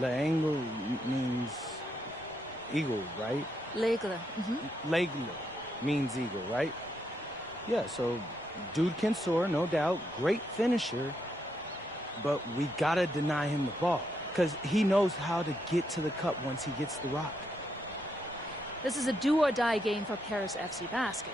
L'aigle means eagle, right? L'aigle. L'aigle means eagle, right? Yeah, so dude can soar, no doubt. Great finisher. But we gotta deny him the ball, because he knows how to get to the cup once he gets the rock. This is a do-or-die game for Paris FC Basket.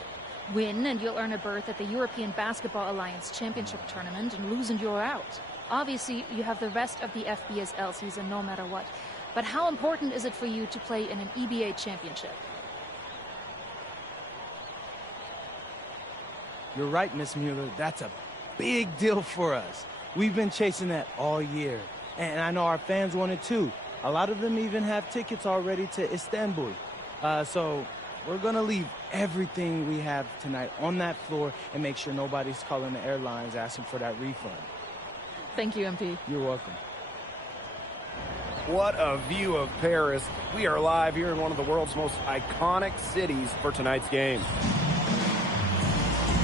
Win and you'll earn a berth at the European Basketball Alliance Championship Tournament, and lose and you're out. Obviously, you have the rest of the FBSL season no matter what. But how important is it for you to play in an EBA championship? You're right, Miss Mueller. That's a big deal for us. We've been chasing that all year. And I know our fans want it too. A lot of them even have tickets already to Istanbul. So we're going to leave everything we have tonight on that floor and make sure nobody's calling the airlines asking for that refund. Thank you, MP. You're welcome. What a view of Paris. We are live here in one of the world's most iconic cities for tonight's game.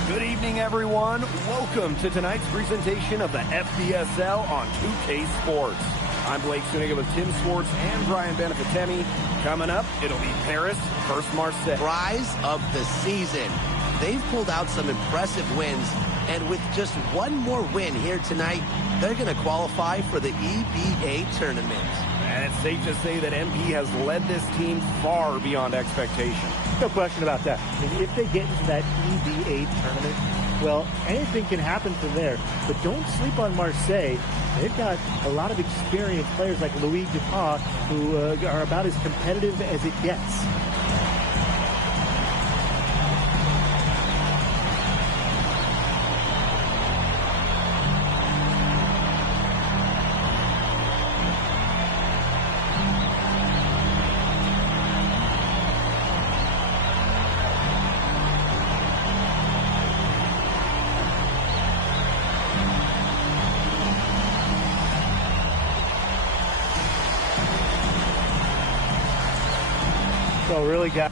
Good evening, everyone. Welcome to tonight's presentation of the FBSL on 2K Sports. I'm Blake Suniga with Tim Swartz and Brian Benefitemi. Coming up, it'll be Paris versus Marseille. Rise of the season. They've pulled out some impressive wins, and with just one more win here tonight, they're going to qualify for the EBA tournament. And it's safe to say that MP has led this team far beyond expectation. No question about that. I mean, if they get into that EBA tournament, well, anything can happen from there. But don't sleep on Marseille. They've got a lot of experienced players like Louis Dupont, who are about as competitive as it gets. So really got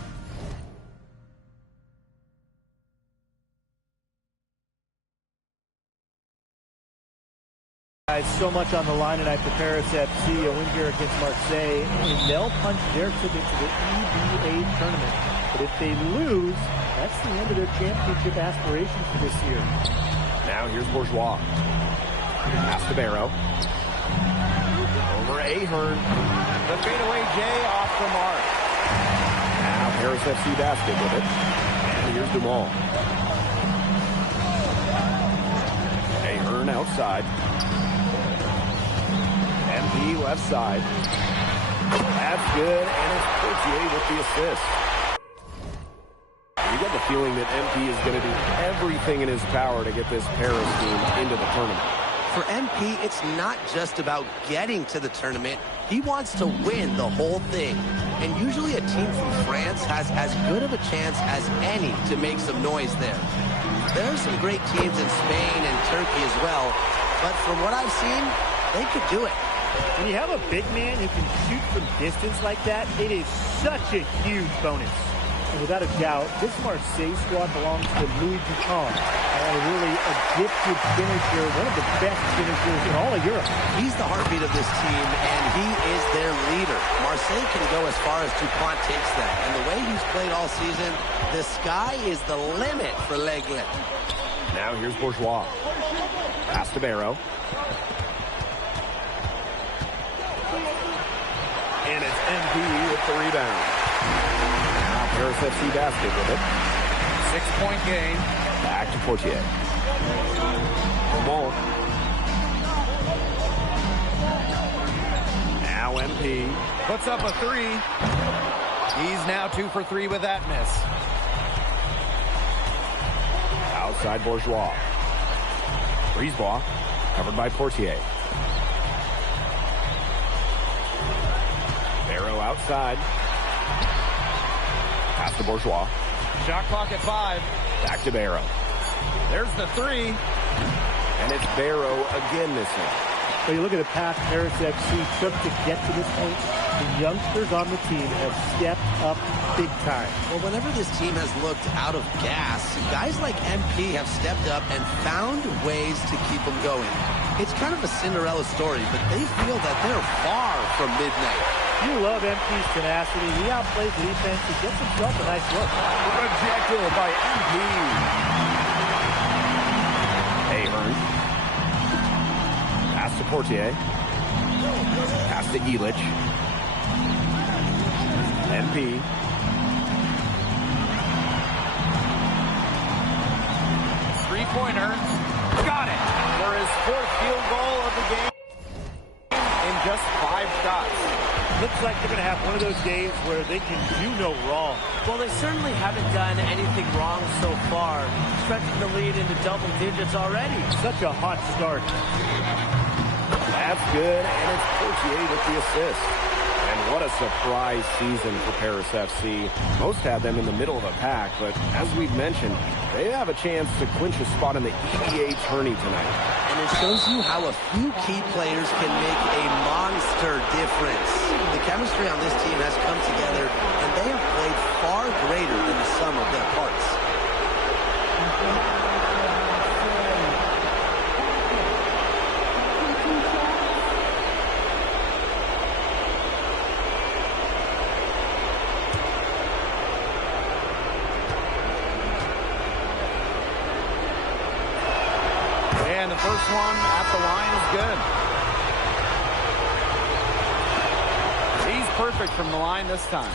so much on the line tonight for Paris FC, a win here against Marseille, and they'll punch their ticket to the EBA tournament. But if they lose, that's the end of their championship aspirations for this year. Now here's Bourgeois. Pass to Barrow. Over Ahern. The fadeaway J off the mark. Now Paris FC Basket with it. And here's Dumont. Ahern outside. MP left side. That's good, and it's Breechie with the assist. You get the feeling that MP is going to do everything in his power to get this Paris team into the tournament. For MP, it's not just about getting to the tournament. He wants to win the whole thing. And usually a team from France has as good of a chance as any to make some noise there. There are some great teams in Spain and Turkey as well, but from what I've seen, they could do it. When you have a big man who can shoot from distance like that, it is such a huge bonus. And without a doubt, this Marseille squad belongs to Louis Dupont. Really a gifted finisher, one of the best finishers in all of Europe. He's the heartbeat of this team, and he is their leader. Marseille can go as far as Dupont takes them. And the way he's played all season, the sky is the limit for L'Aigle. Now here's Bourgeois. Pass to Barrow. And it's MP with the rebound. Now Paris FC Basket with it. 6-point game. Back to Portier. Dumont. Now MP puts up a three. He's now 2 for 3 with that miss. Outside Bourgeois. Brisebois covered by Portier. Barrow outside. Pass to Bourgeois. Shot clock at 5. Back to Barrow. There's the three. And it's Barrow again missing. So you look at the path Paris FC took to get to this point. The youngsters on the team have stepped up big time. Well, whenever this team has looked out of gas, guys like MP have stepped up and found ways to keep them going. It's kind of a Cinderella story, but they feel that they're far from midnight. You love MP's tenacity. He outplays the defense. He gets himself a nice look. Rejected by MP. Ahern. Pass to Portier. Pass to Elich. MP. Three-pointer. Got it for his fourth field goal of the game in just 5 shots. Looks like they're going to have one of those games where they can do no wrong. Well, they certainly haven't done anything wrong so far, stretching the lead into double digits already. Such a hot start. That's good, and it's Portier with the assist. And what a surprise season for Paris FC. Most had them in the middle of the pack, but as we've mentioned, they have a chance to clinch a spot in the EDA tourney tonight. And it shows you how a few key players can make a monster difference. The chemistry on this team has come together, and they have played far greater than the sum of their parts. And the first one at the line is good. He's perfect from the line this time.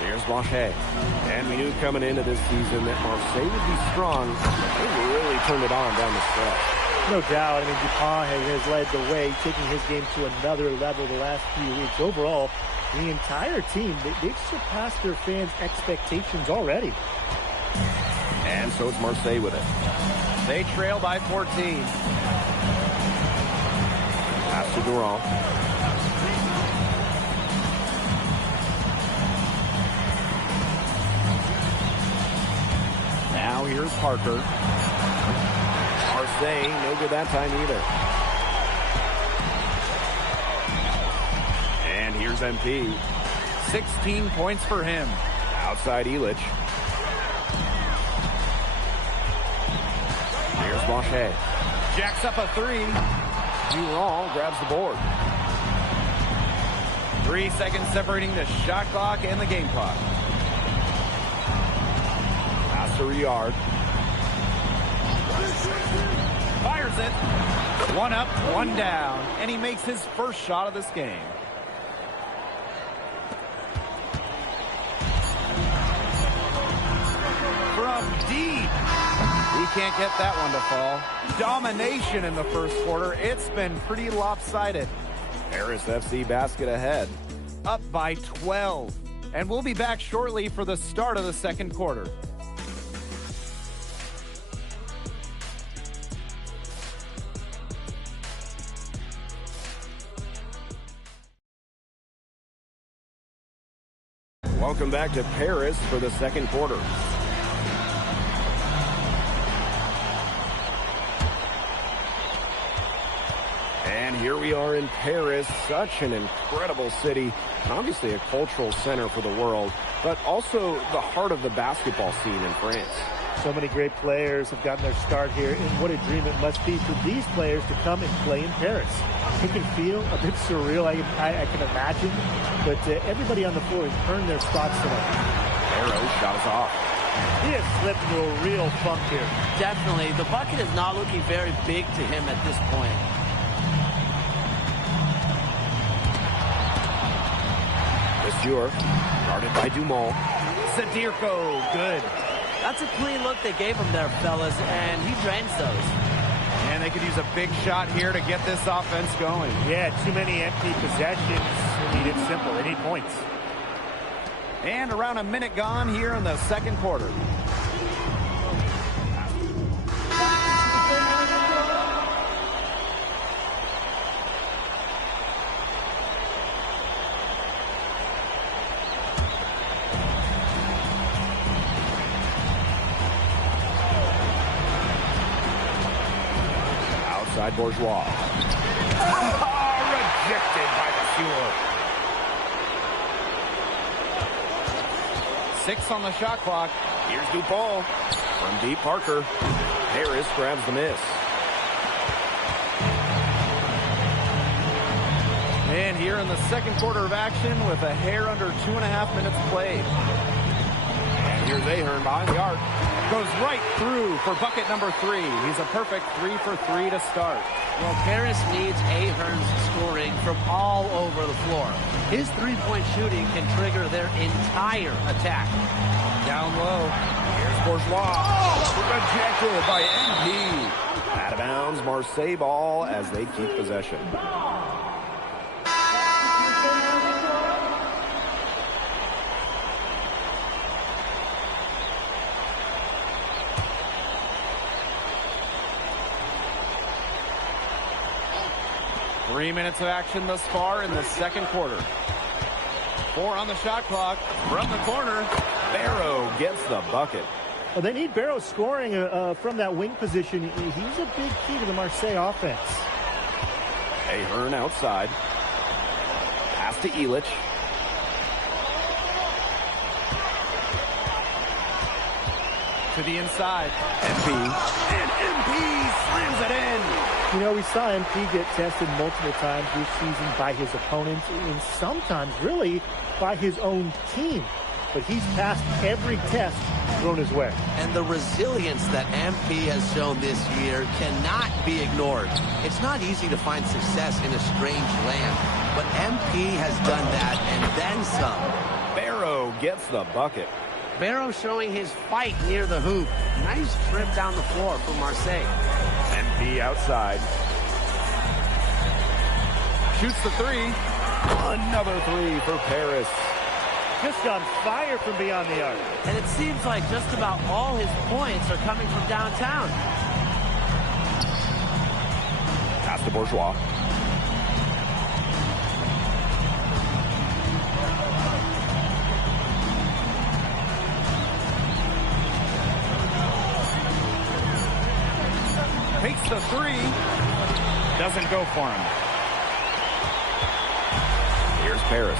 Here's Blanchet. And we knew coming into this season that Marseille would be strong. They really turned it on down the stretch. No doubt. I mean, Dupont has led the way, taking his game to another level the last few weeks. Overall, the entire team, they've surpassed their fans' expectations already. And so it's Marseille with it. They trail by 14. Pass to Durand. Now here's Parker. Marseille, no good that time either. And here's MP. 16 points for him. Outside Elich. Here's Blanchet. Jacks up a three. Durand grabs the board. 3 seconds separating the shot clock and the game clock. Pass to Riyard. Fires it. One up, one down. And he makes his first shot of this game. From deep. He can't get that one to fall. Domination in the first quarter. It's been pretty lopsided. Paris FC basket ahead. Up by 12. And we'll be back shortly for the start of the second quarter. Welcome back to Paris for the second quarter. And here we are in Paris, such an incredible city, and obviously a cultural center for the world, but also the heart of the basketball scene in France. So many great players have gotten their start here, and what a dream it must be for these players to come and play in Paris. It can feel a bit surreal, I can imagine, but everybody on the floor has earned their spots tonight. Arrow shot us off. He has slipped into a real funk here. Definitely. The bucket is not looking very big to him at this point. Monsieur, guarded by Dumont. Sadirko, good. That's a clean look they gave him there, fellas, and he drains those. And they could use a big shot here to get this offense going. Yeah, too many empty possessions. They need it simple. They need points. And around a minute gone here in the second quarter. Outside Bourgeois. Oh, rejected by Monsieur. 6 on the shot clock. Here's DuPont. From deep, Parker. Harris grabs the miss. And here in the second quarter of action with a hair under 2.5 minutes played. And here's Ahern behind the arc. Goes right through for bucket number 3. He's a perfect 3 for 3 to start. Well, Paris needs Ahern's scoring from all over the floor. His three-point shooting can trigger their entire attack. Down low. Here's Bourgeois. Rejected by MP. Out of bounds, Marseille ball as they keep possession. Three minutes of action thus far in the second quarter. 4 on the shot clock. From the corner, Barrow gets the bucket. Well, they need Barrow scoring from that wing position. He's a big key to the Marseille offense. Ahern outside. Pass to Elich. to the inside. MP. And MP slams it in. You know, we saw MP get tested multiple times this season by his opponents and sometimes really by his own team. But he's passed every test thrown his way. And the resilience that MP has shown this year cannot be ignored. It's not easy to find success in a strange land, but MP has done that and then some. Barrow gets the bucket. Barrow showing his fight near the hoop. Nice trip down the floor for Marseille. MP outside. Shoots the three. Another three for Paris. Just on fire from beyond the arc. And it seems like just about all his points are coming from downtown. Pass to Bourgeois. Takes the three. Doesn't go for him. Here's Paris.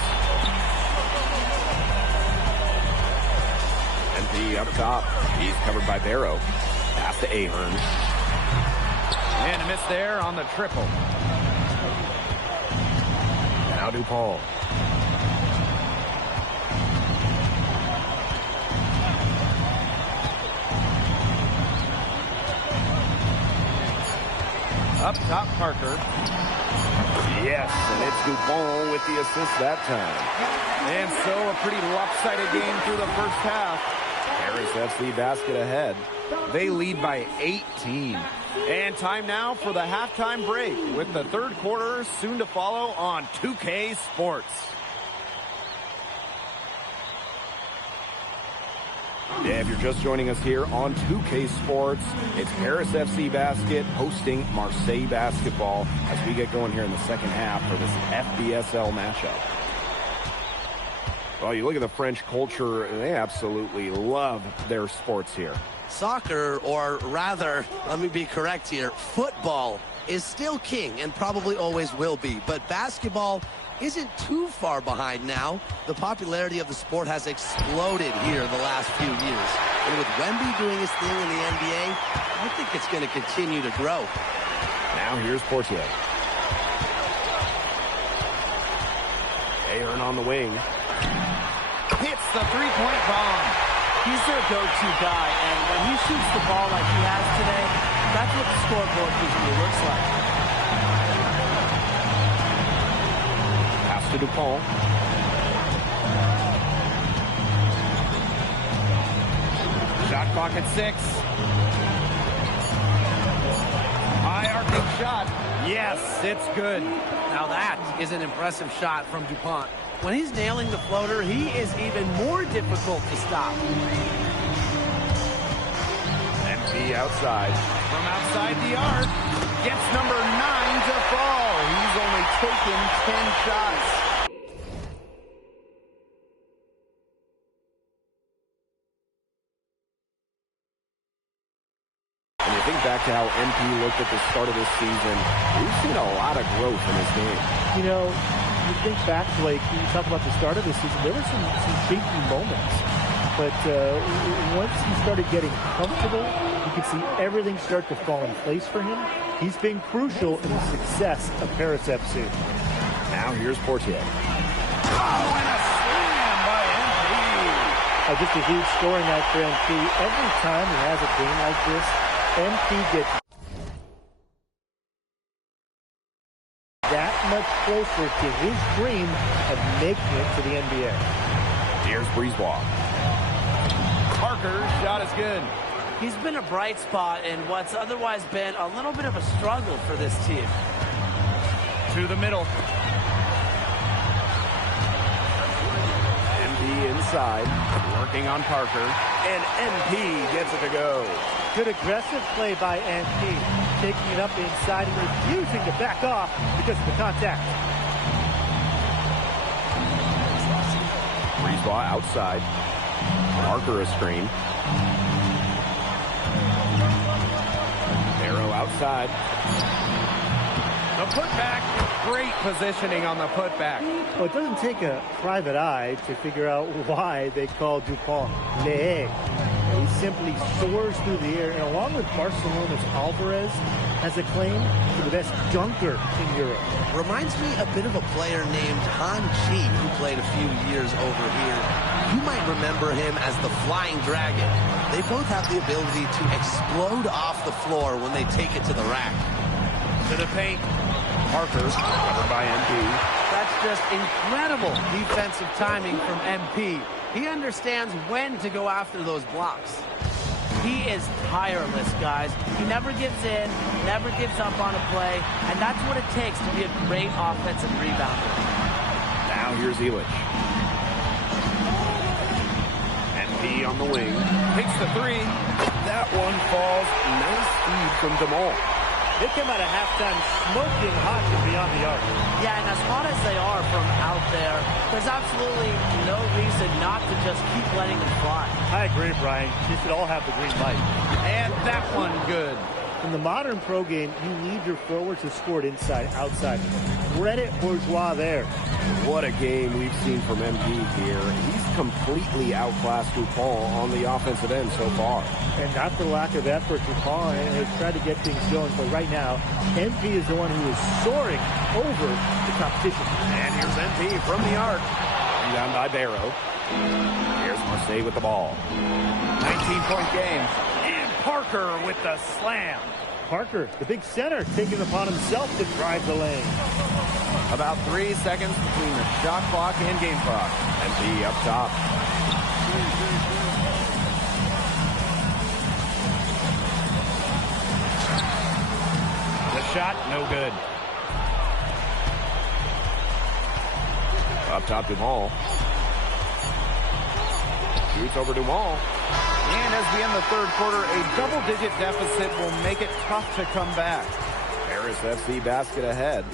MP up top. He's covered by Barrow. Pass to Ahern. And a miss there on the triple. Now DuPont. Up top, Parker. Yes, and it's DuPont with the assist that time. And so a pretty lopsided game through the first half. Paris FC basket ahead. They lead by 18. And time now for the halftime break with the third quarter soon to follow on 2K Sports. Yeah, if you're just joining us here on 2K Sports, it's Paris FC Basket hosting Marseille Basketball as we get going here in the second half for this FBSL matchup. Well, you look at the French culture, they absolutely love their sports here. Soccer, or rather, let me be correct here, football is still king and probably always will be, but basketball isn't too far behind now. The popularity of the sport has exploded here the last few years. And with Wemby doing his thing in the NBA, I think it's going to continue to grow. Now here's Portier. Ahern on the wing. Hits the three-point bomb. He's their go-to guy, and when he shoots the ball like he has today, that's what the scoreboard visually looks like. Pass to DuPont. Shot clock at 6. High arcing shot. Yes, it's good. Now that is an impressive shot from DuPont. When he's nailing the floater, he is even more difficult to stop. MP outside. From outside the arc, gets number 9 to fall. He's only taken 10 shots. When you think back to how MP looked at the start of this season, we've seen a lot of growth in his game. You know, you think back, Blake, when you talk about the start of the season, there were some shaky moments. but once he started getting comfortable, you could see everything start to fall in place for him. He's been crucial in the success of Paris FC. Now here's Portier. Oh, and a slam by MP. Just a huge scoring night for MP. Every time he has a game like this, MP gets that much closer to his dream of making it to the NBA. Here's Breechie. Parker's shot is good. He's been a bright spot in what's otherwise been a little bit of a struggle for this team. To the middle. MP inside, working on Parker, and MP gets it to go. Good aggressive play by MP, taking it up inside and refusing to back off because of the contact. Breechie outside. Parker a screen. Arrow outside. The putback. Great positioning on the putback. Well, it doesn't take a private eye to figure out why they call Dupont Le. He simply soars through the air, and along with Barcelona's Alvarez, has a claim to the best dunker in Europe. Reminds me a bit of a player named Han Chi, who played a few years over here. You might remember him as the Flying Dragon. They both have the ability to explode off the floor when they take it to the rack. To the paint. Parker, covered by MP. That's just incredible defensive timing from MP. He understands when to go after those blocks. He is tireless, guys. He never gives in, never gives up on a play, and that's what it takes to be a great offensive rebounder. Now here's Illich. MP on the wing. Takes the three. That one falls. Nice feed from DeMol. They come out of halftime smoking hot from beyond the arc. Yeah, and as hot as they are from out there, there's absolutely no reason not to just keep letting them fly. I agree, Brian. They should all have the green light. And that one good. In the modern pro game, you need your forwards to score it inside, outside. Credit Bourgeois there. What a game we've seen from MP here. He's completely outclassed Dupont on the offensive end so far. And not for lack of effort, Dupont has tried to get things going, but right now, MP is the one who is soaring over the competition. And here's MP from the arc. Down by Barrow. Here's Marseille with the ball. 19-point game. And Parker with the slam. Parker, the big center, taking it upon himself to drive the lane. About 3 seconds between the shot clock and game clock. MP up top. The shot, no good. Up top, Dumal. Shoots over Dumal. And as we end the third quarter, a double-digit deficit will make it tough to come back. Paris FC basket ahead.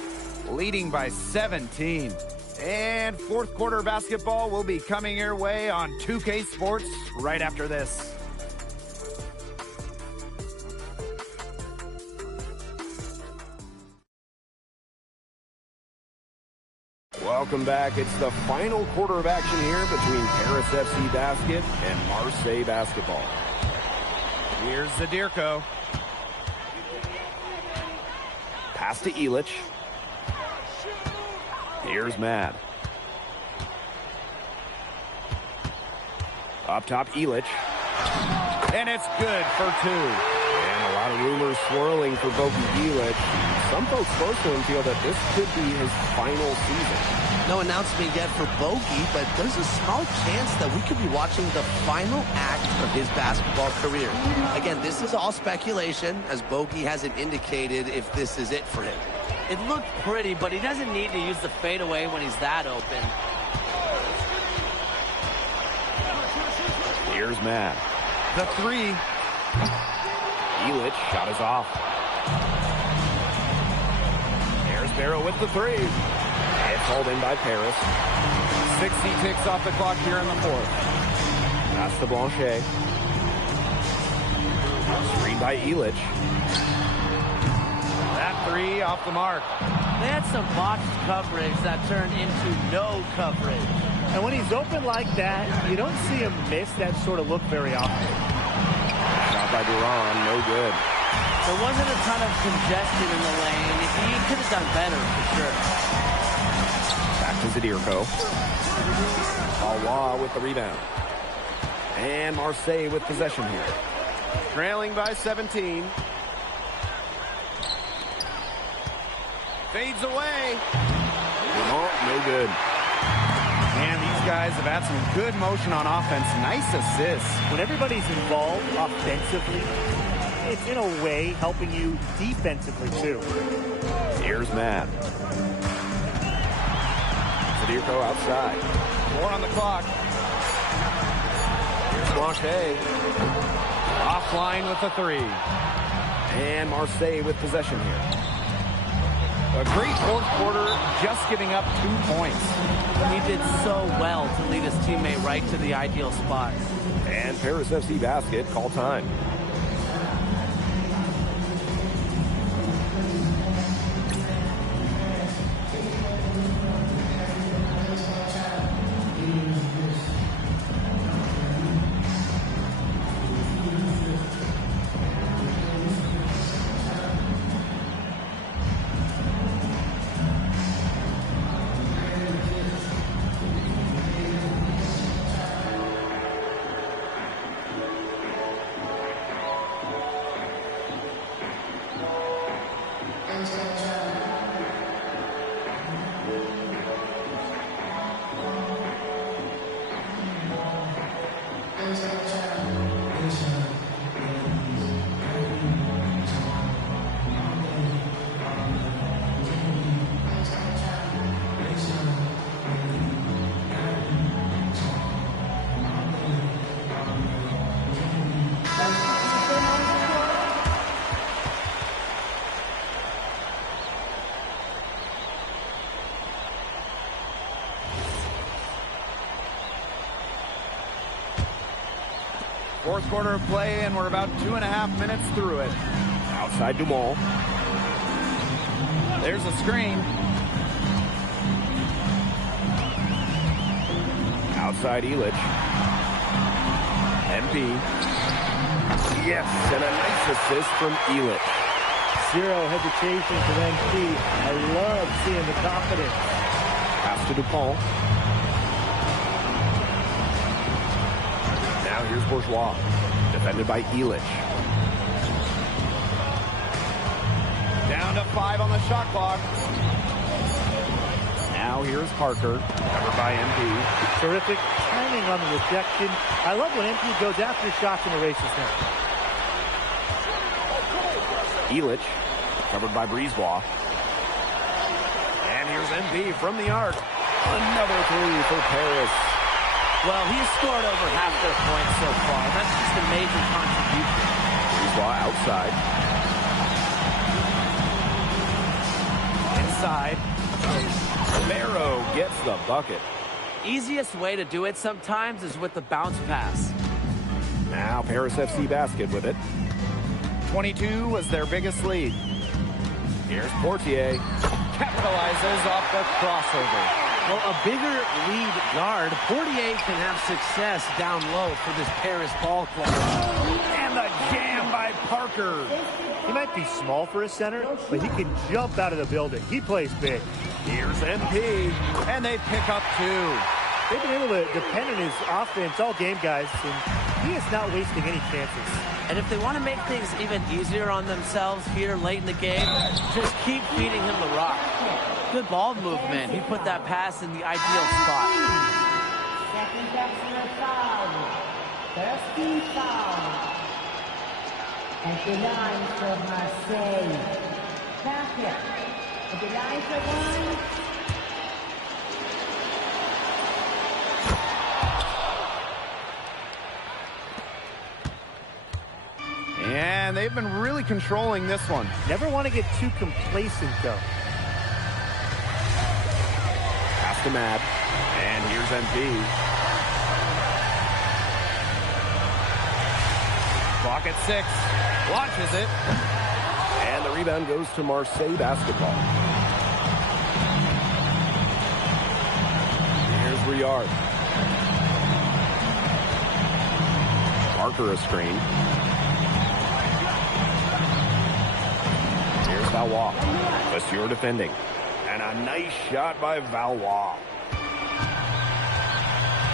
Leading by 17. And fourth quarter basketball will be coming your way on 2K Sports right after this. Welcome back. It's the final quarter of action here between Paris FC basket and Marseille basketball. Here's Zadirko. Pass to Illich. Here's Mad. Up top, Illich. And it's good for two. And a lot of rumors swirling for Boki Illich. Some folks close to him feel that this could be his final season. No announcement yet for Bogey, but there's a small chance that we could be watching the final act of his basketball career. Again, this is all speculation, as Bogey hasn't indicated if this is it for him. It looked pretty, but he doesn't need to use the fadeaway when he's that open. Here's Matt. The three. Illich shot is off. There's Barrow with the three. It's hauled in by Paris. 60 ticks off the clock here in the fourth. That's the Blanchet. Screen by Illich. That three off the mark. They had some botched coverage that turned into no coverage. And when he's open like that, you don't see him miss that sort of look very often. Shot by Duran, no good. There wasn't a ton of congestion in the lane. He could have done better, for sure. Back to Zadirko. Alwa with the rebound. And Marseille with possession here. Trailing by 17. Fades away. No good. And these guys have had some good motion on offense. Nice assists. When everybody's involved offensively, it's in a way helping you defensively too. Here's Matt. Zadirko outside. 4 on the clock. Here's Blanche. Offline with the 3. And Marseille with possession here. A great fourth quarter, just giving up 2 points. He did so well to lead his teammate right to the ideal spot. And Paris FC basket, call time. Fourth quarter of play, and we're about 2.5 minutes through it. Outside Dumont. There's a screen. Outside Illich. MP. Yes, and a nice assist from Illich. Zero hesitation from MP. I love seeing the confidence. Pass to DuPont. Now here's Bourgeois. Defended by Illich. Down to 5 on the shot clock. Now here's Parker. Covered by MP. Terrific timing on the rejection. I love when MP goes after shots and erases them. Illich. Covered by Breezebois. And here's MP from the arc. Another 3 for Paris. Well, he's scored over half their points so far. That's just a major contribution. Breezebois outside. Inside. Romero gets the bucket. Easiest way to do it sometimes is with the bounce pass. Now Paris FC basket with it. 22 was their biggest lead. Here's Portier. Capitalizes off the crossover. Well, a bigger lead guard, Portier can have success down low for this Paris ball club. And the jam by Parker. He might be small for a center, but he can jump out of the building. He plays big. Here's MP. And they pick up 2. They've been able to depend on his offense all game, guys, and he is not wasting any chances. And if they want to make things even easier on themselves here late in the game, just keep feeding him the rock. Good ball movement. He put that pass in the ideal spot. Second personal foul. First team foul. At the line for Marseille. Basket. At the line for 1. And they've been really controlling this one. Never want to get too complacent, though. Pass to Mad. And here's MP. Clock at 6. Launches it. And the rebound goes to Marseille basketball. Here's yard. Parker a screen. Here's Valois. Monsieur defending. And a nice shot by Valois.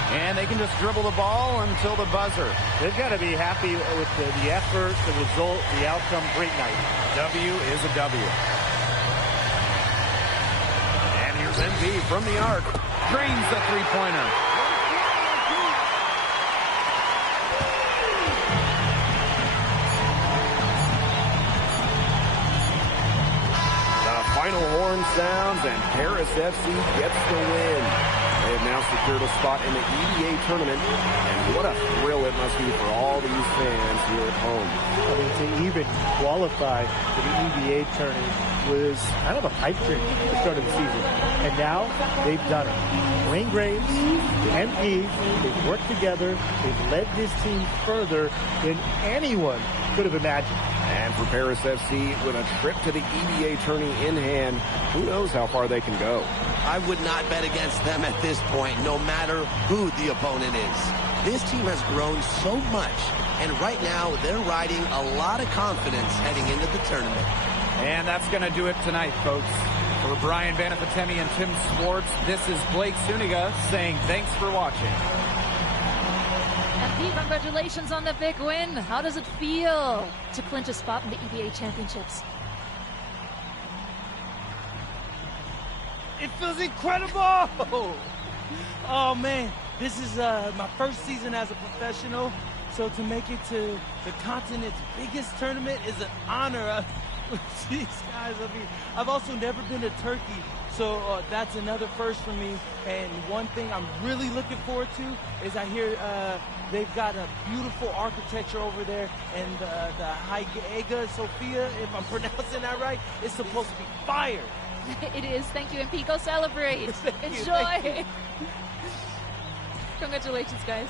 And they can just dribble the ball until the buzzer. They've got to be happy with the effort, the result, the outcome. Great night. W is a W. And here's NB from the arc. Drains the three-pointer. The final horn sounds and Paris FC gets the win. They have now secured a spot in the EVA tournament, and what a thrill it must be for all these fans here at home. I mean, to even qualify for the EVA tournament was kind of a pipe dream at the start of the season. And now they've done it. Wayne Graves, the MP, they've worked together. They've led this team further than anyone could have imagined. And for Paris FC, with a trip to the EVA tourney in hand, who knows how far they can go. I would not bet against them at this point, no matter who the opponent is. This team has grown so much, and right now they're riding a lot of confidence heading into the tournament. And that's going to do it tonight, folks. For Brian Banafitemi and Tim Swartz, this is Blake Suniga saying thanks for watching. And Pete, congratulations on the big win. How does it feel to clinch a spot in the EVA Championships? It feels incredible! Oh, man. This is my first season as a professional, so to make it to the continent's biggest tournament is an honor. Jeez, guys, I mean, I've also never been to Turkey, so that's another first for me. And one thing I'm really looking forward to is I hear they've got a beautiful architecture over there, and the Hagia Sophia, if I'm pronouncing that right, is supposed to be fire. It is. Thank you, MP. Go celebrate. Enjoy. Congratulations, guys.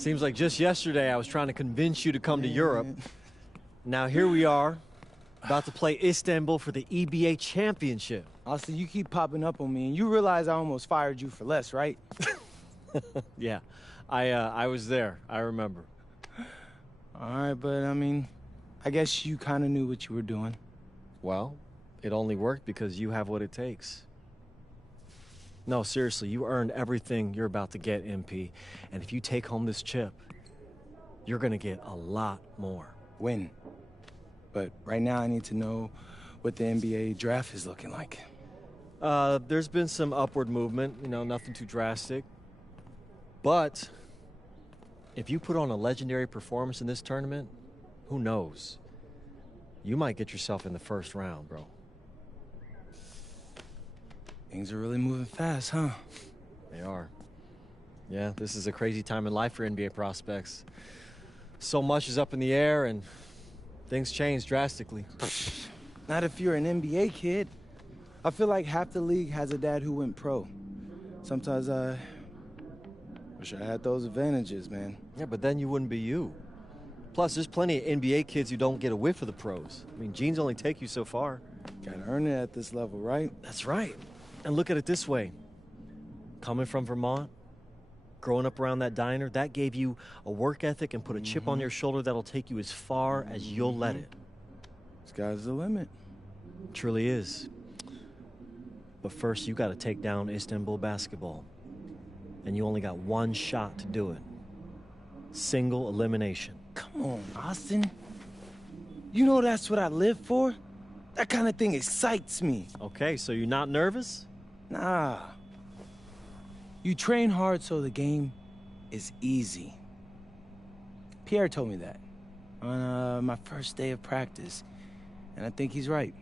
Seems like just yesterday I was trying to convince you to come to Europe. Now here we are, about to play Istanbul for the EBA championship. Austin, you keep popping up on me, and you realize I almost fired you for less, right? Yeah, I was there. I remember. All right, but I mean, I guess you kind of knew what you were doing. Well, it only worked because you have what it takes. No, seriously, you earned everything you're about to get, MP. And if you take home this chip, you're going to get a lot more. Win. But right now I need to know what the NBA draft is looking like. There's been some upward movement, you know, nothing too drastic. But if you put on a legendary performance in this tournament, who knows? You might get yourself in the first round, bro. Things are really moving fast, huh? They are. Yeah, this is a crazy time in life for NBA prospects. So much is up in the air, and things change drastically. Not if you're an NBA kid. I feel like half the league has a dad who went pro. Sometimes I wish I had those advantages, man. Yeah, but then you wouldn't be you. Plus, there's plenty of NBA kids who don't get a whiff of the pros. I mean, genes only take you so far. Gotta earn it at this level, right? That's right. And look at it this way. Coming from Vermont, growing up around that diner, that gave you a work ethic and put a chip on your shoulder that'll take you as far as you'll let it. Sky's the limit. It truly is. But first, you got to take down Istanbul basketball. And you only got one shot to do it. Single elimination. Come on, Austin. You know that's what I live for? That kind of thing excites me. Okay, so you're not nervous? Nah. You train hard so the game is easy. Pierre told me that on my first day of practice, and I think he's right.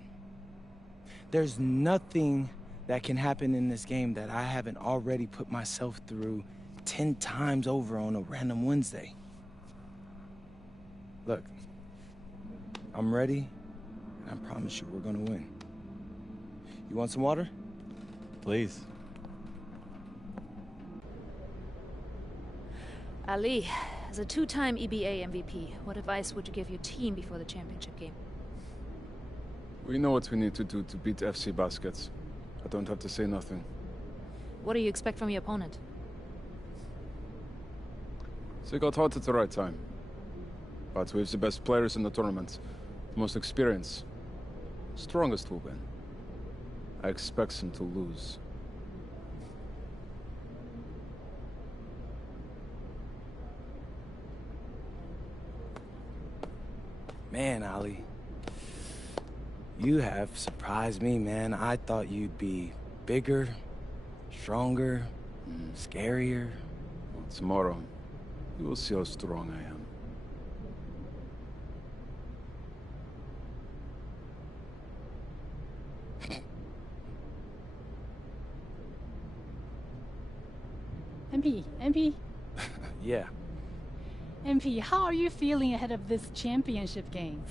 There's nothing that can happen in this game that I haven't already put myself through 10 times over on a random Wednesday. Look, I'm ready, and I promise you we're gonna win. You want some water? Please. Ali, as a two-time EBA MVP, what advice would you give your team before the championship game? We know what we need to do to beat FC Baskets. I don't have to say nothing. What do you expect from your opponent? They got hot at the right time. But with the best players in the tournament, the most experience, strongest will win. I expect them to lose. Man, Ali, you have surprised me, man. I thought you'd be bigger, stronger, scarier. Well, tomorrow, you will see how strong I am. MP. Yeah. MP, how are you feeling ahead of this championship game?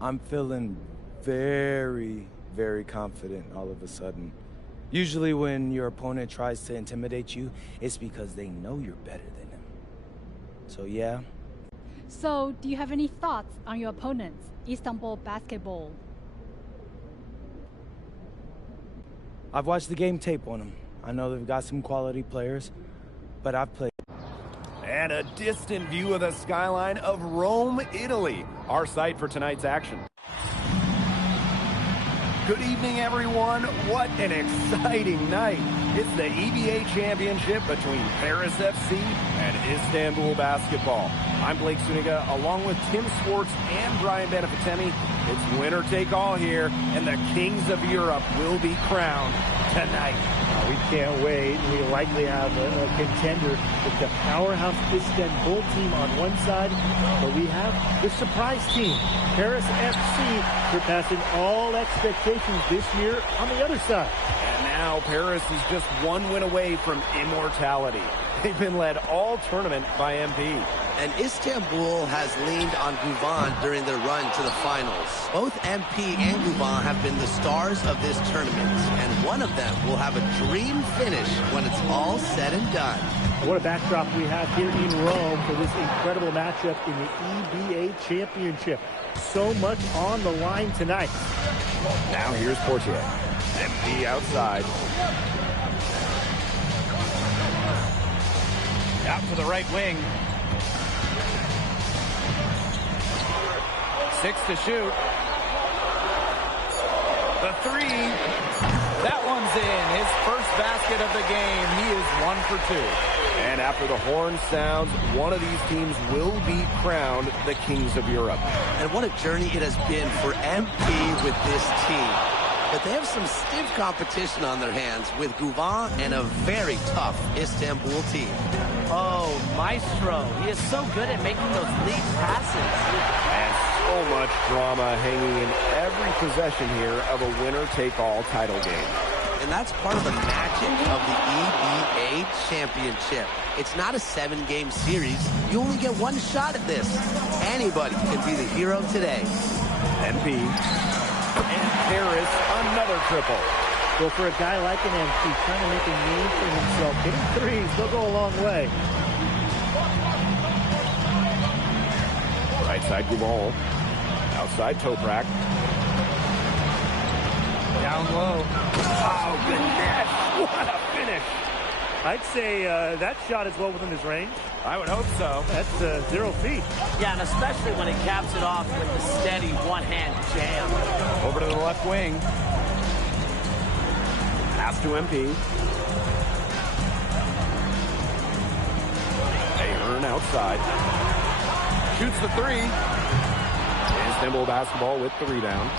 I'm feeling very, very confident all of a sudden. Usually when your opponent tries to intimidate you, it's because they know you're better than them. So yeah. So, do you have any thoughts on your opponents, Istanbul basketball? I've watched the game tape on them. I know they've got some quality players, but I've played. And a distant view of the skyline of Rome, Italy, our site for tonight's action. Good evening, everyone. What an exciting night. It's the EBA championship between Paris FC and Istanbul basketball. I'm Blake Suniga, along with Tim Swartz and Brian Benefitemi. It's winner take all here, and the kings of Europe will be crowned tonight. We can't wait. We likely have a contender with the powerhouse Istanbul team on one side, but we have the surprise team, Paris FC, surpassing all expectations this year on the other side. And now Paris is just one win away from immortality. They've been led all tournament by MP. And Istanbul has leaned on Guvan during their run to the finals. Both MP and Guvan have been the stars of this tournament, and one of them will have a dream finish when it's all said and done. What a backdrop we have here in Rome for this incredible matchup in the EBA Championship. So much on the line tonight. Now here's Portier. MP outside. Out to the right wing. 6 to shoot. The three. That one's in. His first basket of the game. He is 1 for 2. And after the horn sounds, one of these teams will be crowned the Kings of Europe. And what a journey it has been for MP with this team. But they have some stiff competition on their hands with Guvan and a very tough Istanbul team. Oh, Maestro. He is so good at making those lead passes. And so much drama hanging in every possession here of a winner-take-all title game. And that's part of the magic of the EBA Championship. It's not a 7-game series. You only get one shot at this. Anybody can be the hero today. MP. And Paris, another triple. Well, for a guy like an MP trying to make a name for himself, hitting threes, they'll go a long way. Right side Guval. Outside Toprak. Down low. Oh, goodness. What a finish. I'd say that shot is well within his range. I would hope so. That's 0 feet. Yeah, and especially when he caps it off with the steady one-hand jam. Over to the left wing. Pass to MP. Ahern outside. Shoots the three. Istanbul basketball with the rebound.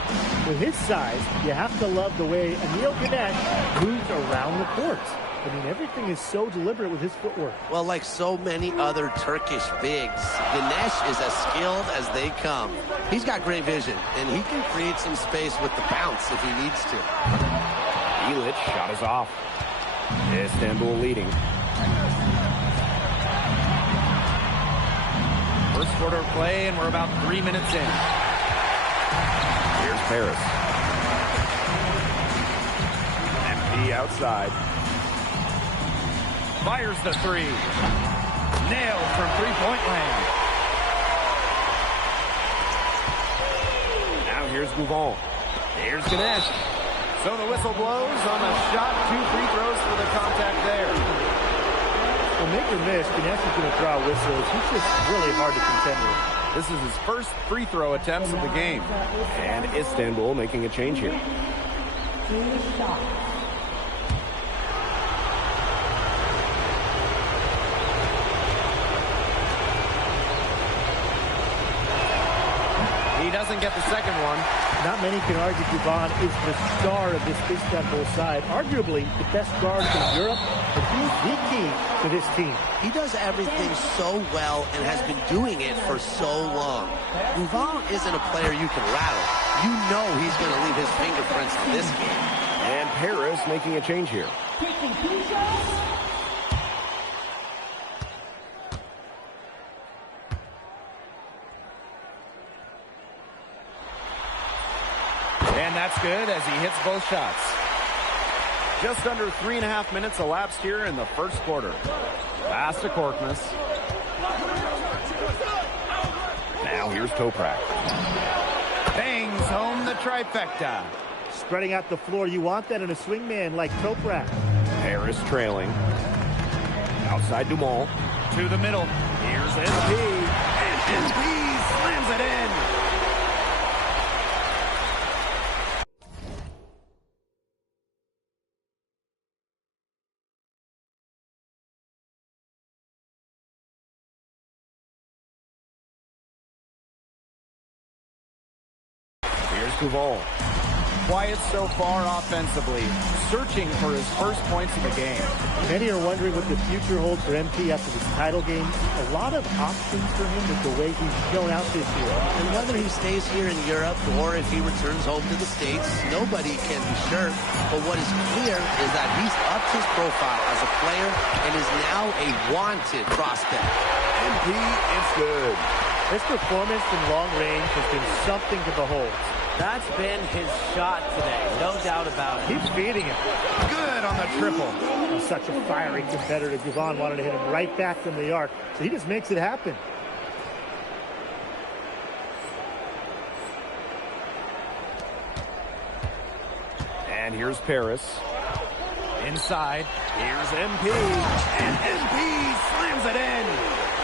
With his size, you have to love the way Emil Ganesh moves around the court. I mean, everything is so deliberate with his footwork. Well, like so many other Turkish bigs, Ganesh is as skilled as they come. He's got great vision, and he can create some space with the bounce if he needs to. Ilic shot is off. Istanbul leading. First quarter of play, and we're about 3 minutes in. Here's Paris. MP outside. Fires the three. Nailed from three-point land. Now here's Guval. Here's Ganesh. So the whistle blows on the shot. 2 free throws for the contact there. Well, make or miss, Ganesh is going to draw whistles. He's just really hard to contend with. This is his first free throw attempts of the game. And Istanbul making a change here. 2 shots. He doesn't get the second one. Not many can argue Guvan is the star of this Istanbul side. Arguably the best guard in Europe, but he's the key to this team. He does everything so well and has been doing it for so long. Guvan isn't a player you can rattle. You know he's going to leave his fingerprints in this game. And Paris making a change here. And that's good as he hits both shots. Just under 3.5 minutes elapsed here in the first quarter. Pass to Korkmaz. Now here's Toprak. Bangs home the trifecta. Spreading out the floor, you want that in a swingman like Toprak. Paris trailing. Outside Dumal. To the middle. Here's MP. And MP slams it in. Here's Guval. quiet so far offensively, searching for his first points of the game. Many are wondering what the future holds for MP after this title game. A lot of options for him with the way he's shown out this year. And whether he stays here in Europe or if he returns home to the States, nobody can be sure. But what is clear is that he's upped his profile as a player and is now a wanted prospect. MP is good. His performance from long range has been something to behold. That's been his shot today, no doubt about it. He's feeding him. Good on the triple. Such a fiery competitor. Guzan wanted to hit him right back from the arc, so he just makes it happen. And here's Paris. Inside, here's MP. And MP slams it in.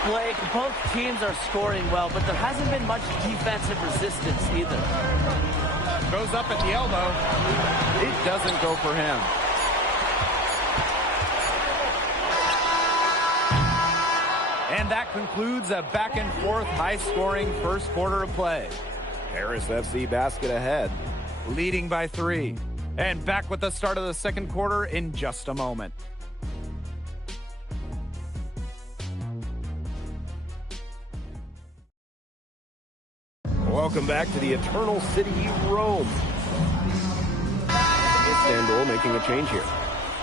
Blake, both teams are scoring well, but there hasn't been much defensive resistance either. Goes up at the elbow. It doesn't go for him. And that concludes a back-and-forth, high-scoring first quarter of play. Paris FC basket ahead. Leading by 3. And back with the start of the second quarter in just a moment. Welcome back to the Eternal City, Rome. Istanbul making a change here.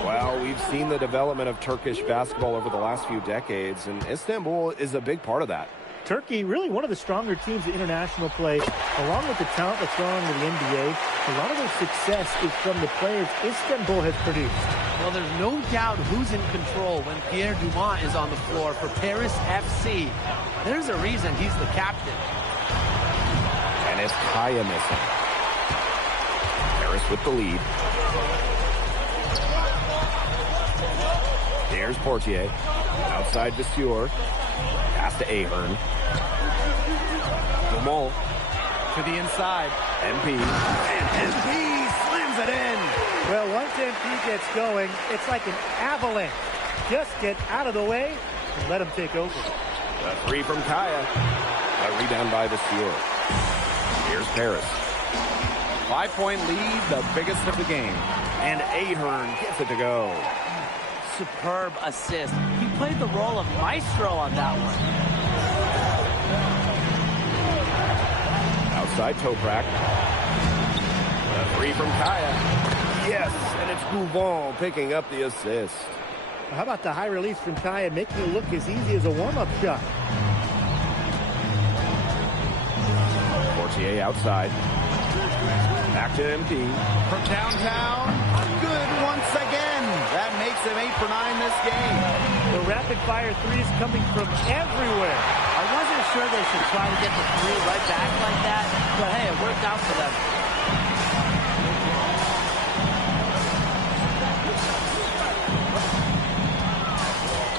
Well, we've seen the development of Turkish basketball over the last few decades, and Istanbul is a big part of that. Turkey, really one of the stronger teams in international play, along with the talent that's gone to the NBA. A lot of their success is from the players Istanbul has produced. Well, there's no doubt who's in control when Pierre Dumont is on the floor for Paris FC. There's a reason he's the captain. And it's Kaya missing. Paris with the lead. Here's Portier. Outside Vasseur. Pass to Ahern. Dumont. To the inside. MP. And MP slams it in. Well, once MP gets going, it's like an avalanche. Just get out of the way and let him take over. The 3 from Kaya. A rebound by Vasseur. Here's Paris. 5-point lead, the biggest of the game. And Ahern gets it to go. Superb assist. He played the role of maestro on that one. Outside Toprak. The 3 from Kaya. Yes, and it's Gouvon picking up the assist. How about the high release from Kaya, making it look as easy as a warm-up shot? Portier outside. Back to MP. From downtown, good once again. That makes him 8 for 9 this game. The rapid-fire threes coming from everywhere. I wasn't sure they should try to get the 3 right back like that, but hey, it worked out for them.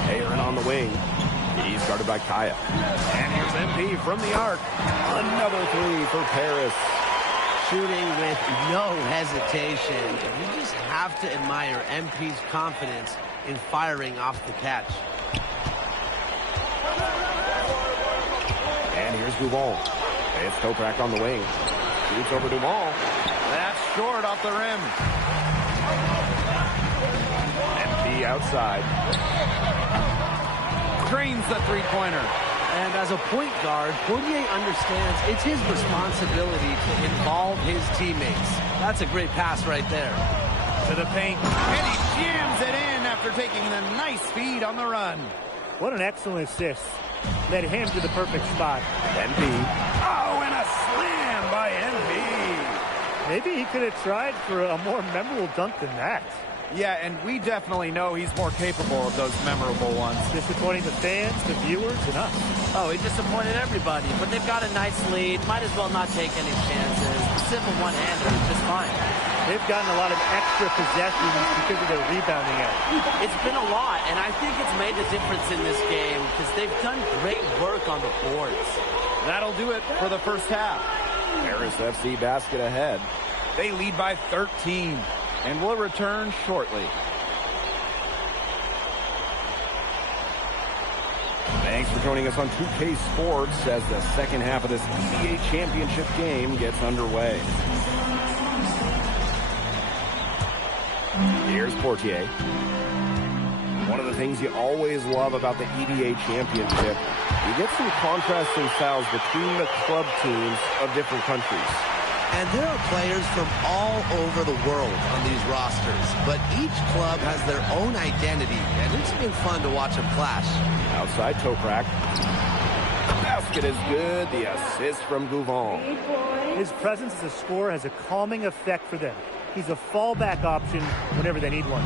Ahern on the wing. He's guarded by Kaya. And here's MP from the arc. Another 3 for Paris. Shooting with no hesitation. You just have to admire MP's confidence in firing off the catch. And here's Gouvon. It's Toprak on the wing. Shoots over Dumont. That's short off the rim. MP outside. Drains the three-pointer. And as a point guard, Portier understands it's his responsibility to involve his teammates. That's a great pass right there. To the paint, and he jams it in after taking the nice feed on the run. What an excellent assist. Led him to the perfect spot. MP. Oh, and a slam by NP. Maybe he could have tried for a more memorable dunk than that. Yeah, and we definitely know he's more capable of those memorable ones. Disappointing the fans, the viewers, and us. Oh, he disappointed everybody, but they've got a nice lead. Might as well not take any chances. The simple one-hander is just fine. They've gotten a lot of extra possessions because of their rebounding effort. It's been a lot, and I think it's made a difference in this game because they've done great work on the boards. That'll do it for the first half. Paris FC basket ahead. They lead by 13 and will return shortly. Thanks for joining us on 2K Sports as the second half of this NBA championship game gets underway. Here's Portier. One of the things you always love about the EDA championship, you get some contrasting styles between the club teams of different countries. And there are players from all over the world on these rosters, but each club has their own identity, and it's been fun to watch them clash. Outside Toprak. Basket is good. The assist from Gouvon. His presence as a scorer has a calming effect for them. He's a fallback option whenever they need one.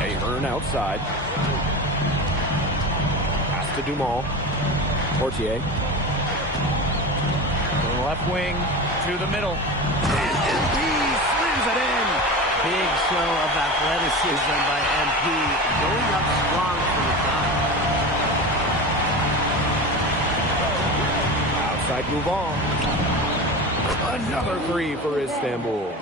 Ahern outside. Pass to Dumont. Portier. Left wing to the middle. And MP slams it in. Big show of athleticism by MP, going up strong for the time. Outside Gouvon. Another three for Istanbul.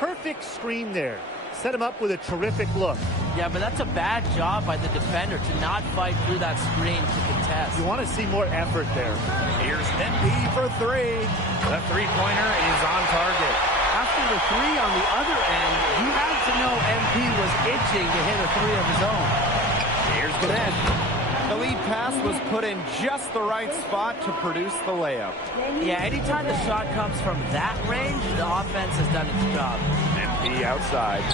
Perfect screen there. Set him up with a terrific look. Yeah, but that's a bad job by the defender to not fight through that screen to contest. You want to see more effort there. Here's MP for three. The three-pointer is on target. After the three on the other end, you had to know MP was itching to hit a three of his own. Here's Ganesh. The lead pass was put in just the right spot to produce the layup. Yeah, anytime the shot comes from that range, the offense has done its job. MP outside.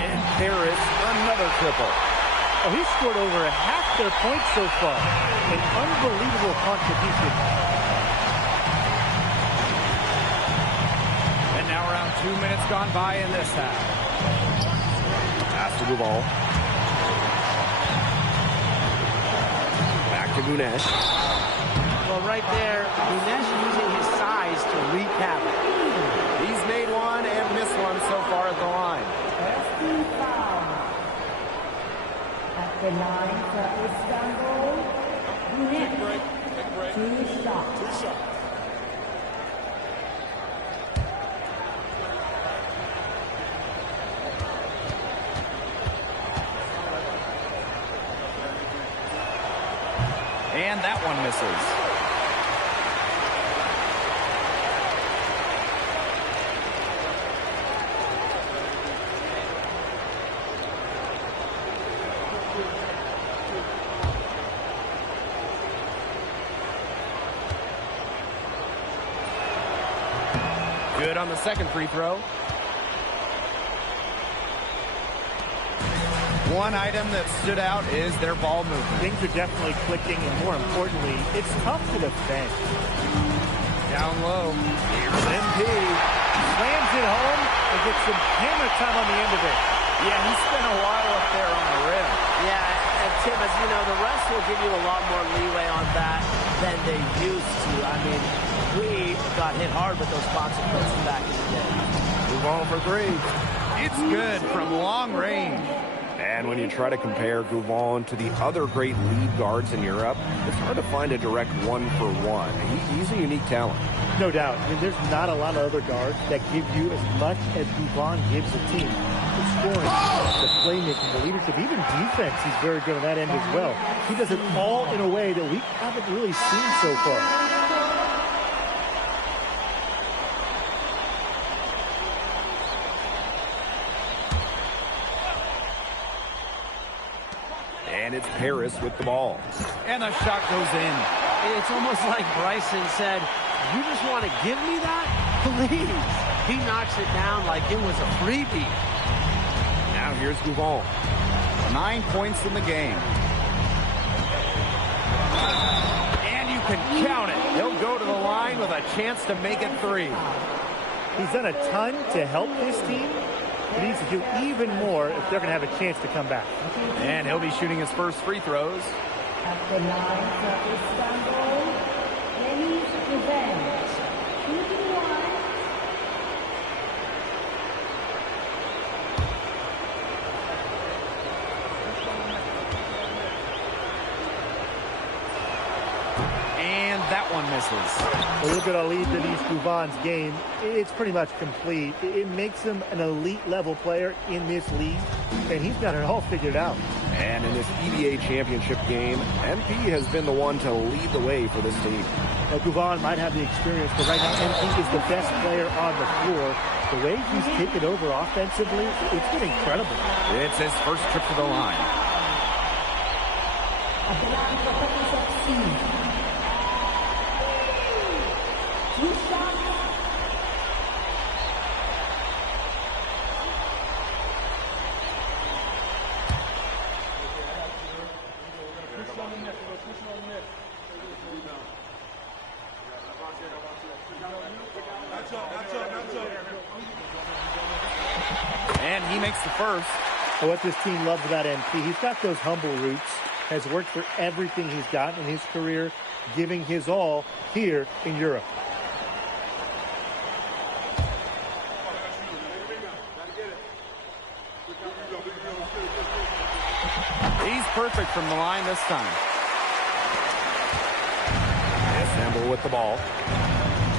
And Paris, another triple. Oh, he scored over half their points so far. An unbelievable contribution. And now around 2 minutes gone by in this half. Pass to Gouvon. Back to Ganesh. Well, right there, Ganesh using his size to wreak havoc. He's made one and missed one so far at the line. At the line for Istanbul, Ganesh. 2 shots. And that one misses. Good on the second free throw. One item that stood out is their ball movement. Things are definitely clicking, and more importantly, it's tough to defend. Down low. Here's MP. Slams it home and gets some hammer time on the end of it. Yeah, he spent a while up there on the rim. Yeah, and Tim, as you know, the refs will give you a lot more leeway on that than they used to. I mean, we got hit hard with those consequences back in the day. Move on for three. It's good from long range. And when you try to compare Gouvon to the other great lead guards in Europe, it's hard to find a direct one-for-one. He's a unique talent. No doubt. I mean, there's not a lot of other guards that give you as much as Gouvon gives a team. The scoring, the playmaking, the leadership, even defense, he's very good on that end as well. He does it all in a way that we haven't really seen so far. And it's Paris with the ball. And the shot goes in. It's almost like Bryson said, you just want to give me that? Please. He knocks it down like it was a freebie. Now here's Gouvon. 9 points in the game. And you can count it. He'll go to the line with a chance to make it three. He's done a ton to help this team. He needs to do even more if they're going to have a chance to come back. And he'll be shooting his first free throws. At the line for Istanbul, Deniz Revenge. 2-1. And that one misses. Well, look at Ali Deniz Gouvon's game. It's pretty much complete. It makes him an elite level player in this league, and he's got it all figured out. And in this EDA championship game, MP has been the one to lead the way for this team. Gouvon might have the experience, but right now MP is the best player on the floor. The way he's taken over offensively, it's been incredible. It's his first trip to the line. At the line for Paris FC. 2 shots. And he makes the first. And what this team loves about MP, he's got those humble roots, has worked for everything he's got in his career, giving his all here in Europe. He's perfect from the line this time. Istanbul with the ball.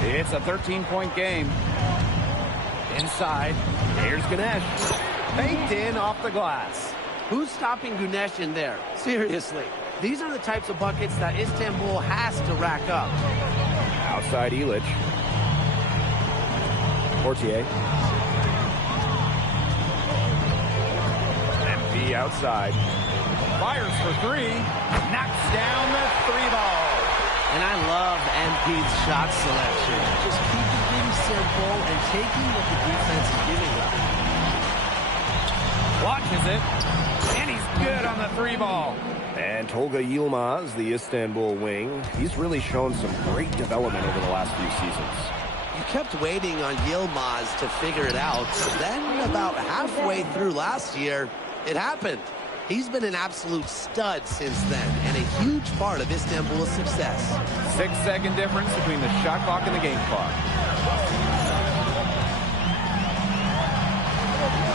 It's a 13-point game. Inside, here's Ganesh. Faked in off the glass. Who's stopping Gunesh in there? Seriously. These are the types of buckets that Istanbul has to rack up. Outside Ilic. Portier. MP outside. Fires for three. Knocks down the 3-ball. And I love MP's shot selection. Just keeping things simple and taking what the defense is giving them. Watches it. And he's good on the 3-ball. And Tolga Yilmaz, the Istanbul wing, he's really shown some great development over the last few seasons. You kept waiting on Yilmaz to figure it out. Then about halfway through last year, it happened. He's been an absolute stud since then, and a huge part of Istanbul's success. 6-second difference between the shot clock and the game clock.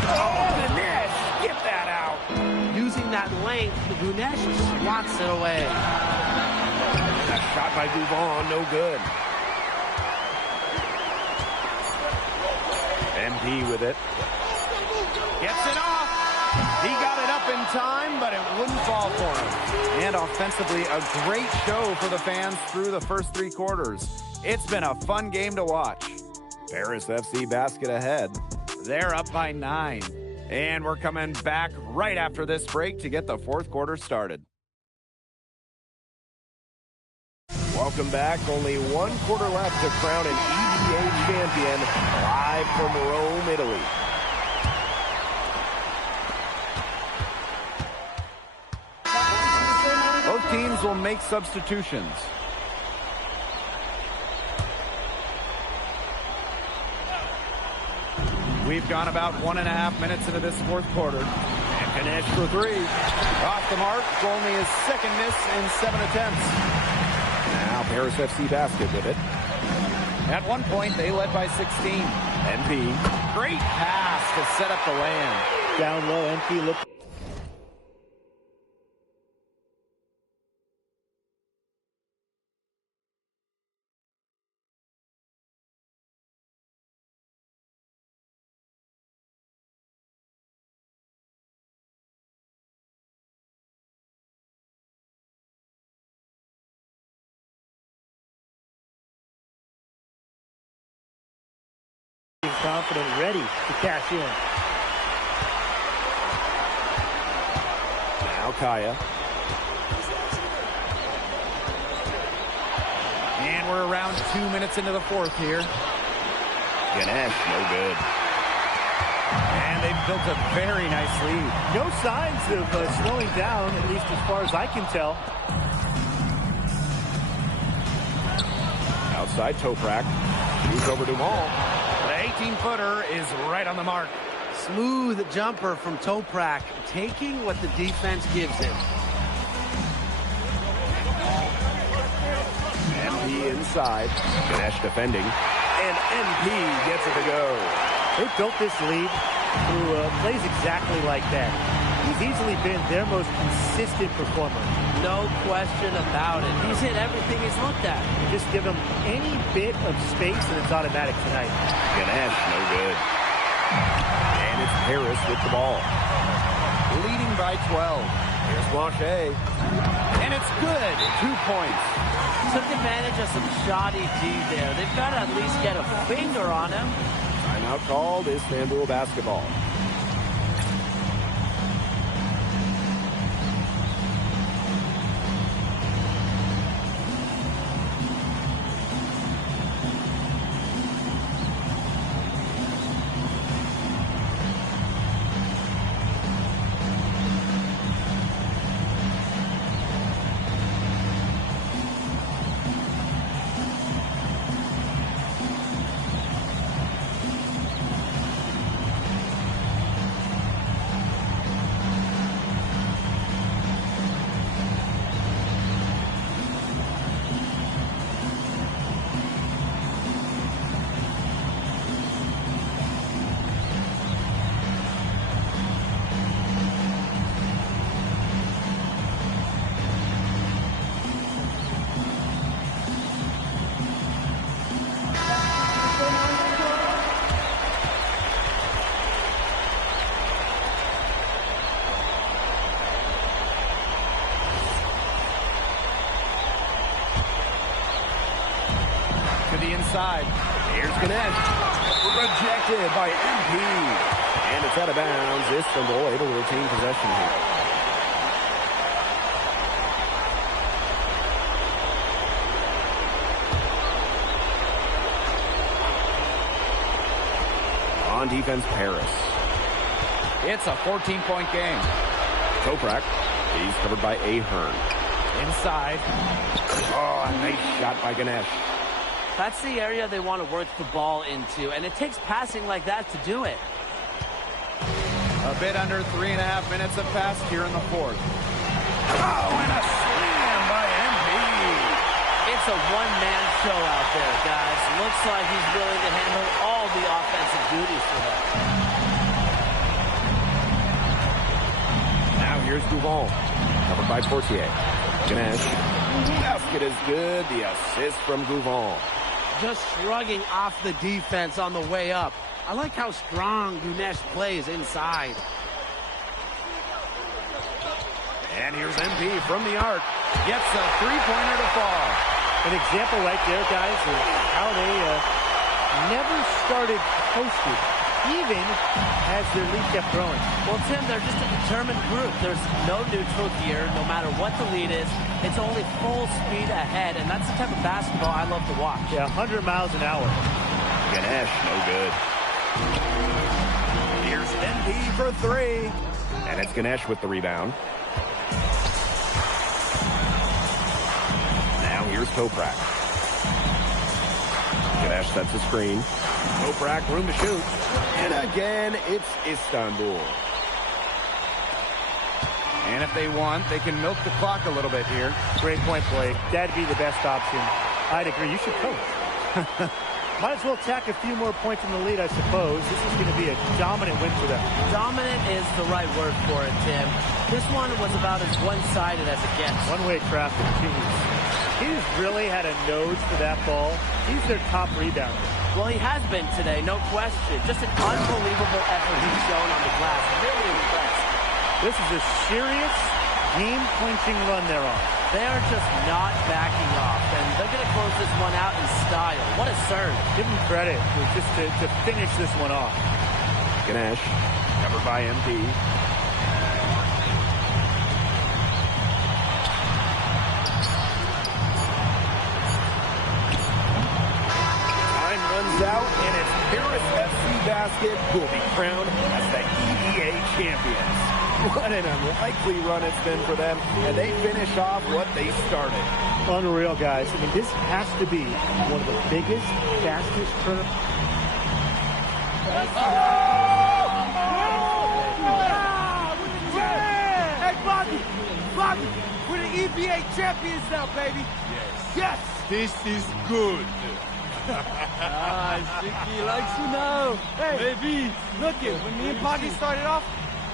Oh, Ganesh! Get that out! Using that length, Gunesh swats it away. That shot by Duvon, no good. MP with it. Gets it off. He got it up in time, but it wouldn't fall for him. And offensively, a great show for the fans through the first 3 quarters. It's been a fun game to watch. Paris FC basket ahead. They're up by 9. And we're coming back right after this break to get the 4th quarter started. Welcome back. Only 1 quarter left to crown an EVA champion live from Rome, Italy. Both teams will make substitutions. We've gone about 1.5 minutes into this 4th quarter. And Ganesh for 3. Off the mark, only his 2nd miss in 7 attempts. Now Paris FC basket with it. At one point, they led by 16. MP, great pass to set up the lay-in. Down low, MP looked. Confident, ready to cash in. Now Kaya. And we're around 2 minutes into the 4th here. Ganesh, no good. And they've built a very nice lead. No signs of slowing down, at least as far as I can tell. Outside Toprak. Moves over to Mall. The 18-footer is right on the mark. Smooth jumper from Toprak, taking what the defense gives him. MP inside. Ganesh defending. And MP gets it to go. They built this lead through plays exactly like that. He's easily been their most consistent performer. No question about it. He's hit everything he's looked at. Just give him any bit of space and it's automatic tonight. Ganesh, no good. And it's Paris with the ball. Leading by 12. Here's Blanchet. And it's good. 2 points. Took advantage of some shoddy D there. They've got to at least get a finger on him. Timeout called, Istanbul basketball. Inside. Here's Ganesh. Rejected by MP. And it's out of bounds. Istanbul able to retain possession here. On defense, Paris. It's a 14-point game. Toprak. He's covered by Ahern. Inside. Oh, a nice shot by Ganesh. That's the area they want to work the ball into, and it takes passing like that to do it. A bit under 3.5 minutes have passed here in the fourth. Oh, and a slam by MP. It's a one-man show out there, guys. Looks like he's willing to handle all the offensive duties for them. Now here's Gouval, covered by Portier. Ganesh. Basket is good. The assist from Gouval. Just shrugging off the defense on the way up. I like how strong Ganesh plays inside. And here's MP from the arc. Gets a three-pointer to fall. An example right there, guys, of how they never started posted, even as their lead kept growing. Well, Tim, they're just a determined group. There's no neutral here. No matter what the lead is, it's only full speed ahead, and that's the type of basketball I love to watch. Yeah, 100 miles an hour. Ganesh, no good. Here's MP for three. And it's Ganesh with the rebound. Now here's Toprak. Ganesh sets a screen. Toprak, room to shoot. And again, it's Istanbul. And if they want, they can milk the clock a little bit here. Great point, Blake. That'd be the best option. I'd agree. You should coach. Might as well tack a few more points in the lead, I suppose. This is going to be a dominant win for them. Dominant is the right word for it, Tim. This one was about as one-sided as it gets. One-way traffic. Jeez. He's really had a nose for that ball. He's their top rebounder. Well, he has been today, no question. Just an unbelievable effort he's shown on the glass. Really impressed. This is a serious game-clinching run they're on. They are just not backing off, and they're going to close this one out in style. What a serve. Give them credit just to finish this one off. Ganesh, covered by MP. Time runs out, and it's Paris FC Basket who will be crowned as the EDA champions. What an unlikely run it's been for them, and they finish off what they started. Unreal, guys. I mean, this has to be one of the biggest, fastest tournaments. Hey, Bobby, we're the EBA champions now, baby. Yes. This is good. He likes you now. Hey, baby, look it. When me and Bobby started off,